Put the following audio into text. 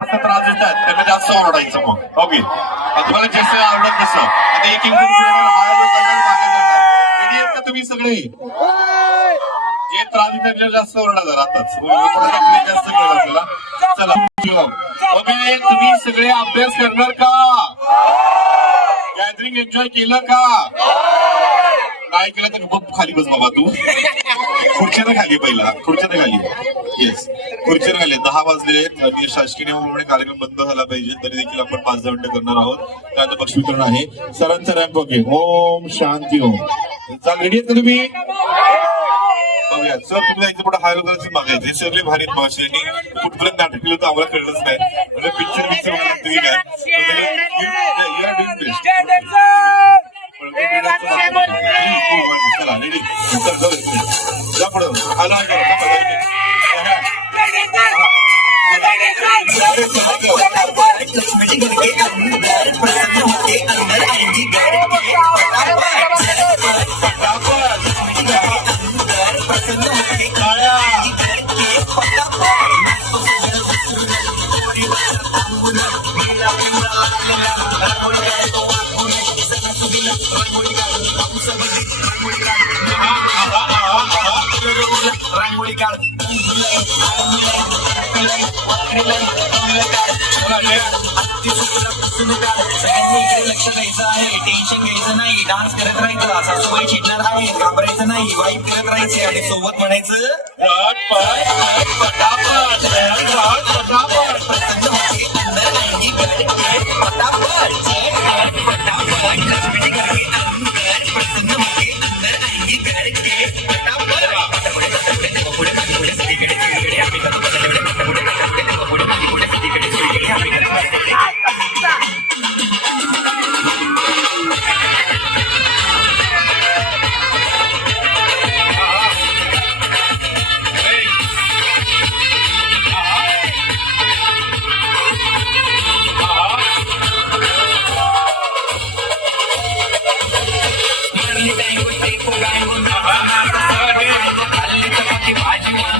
त्रास देतात त्यांना जास्त ओरडायचं मग ओके तुम्हाला जास्त आवडत तसं आता एक रेडी आहेत का तुम्ही सगळे जे त्रास देतात त्याला जास्त ओरडा जरा आताच जास्त कळत आपल्याला चला ओके तुम्ही सगळे अभ्यास करणार का गॅदरिंग एन्जॉय केलं का नाही केलं तर बघ खाली बस बाबा तू खुर्च्यानं खाली पहिला खुर्च्यानं खाली येस खुर्च्यानं खाली 10 वाजले शासकीय नियमाप्रमाणे कार्यक्रम बंद झाला पाहिजे तरी देखील आपण 5-10 मिनिटं करणार आहोत त्यानंतर बक्षीस वितरण आहे सरांचा रॅम्प ओके ओम शांती ओम चाल रेडी आहेत का तुम्ही बघूया सर तुम्ही यांचं पुढे हाय लोकांची मागायचे सरले भारीत मावशींनी कुठपर्यंत नाटक केलं तर आम्हाला कळलंच नाही म्हणजे पिक्चर तुम्ही काय चला रेडी जा पुढं रांगोळी काढ लक्ष द्यायचं आहे टेन्शन घ्यायचं नाही डान्स करत राहायचं सासूबाई चिडणार आहे घाबरायचं नाही वाईट करत राहायचे आणि सोबत म्हणायचं भाजी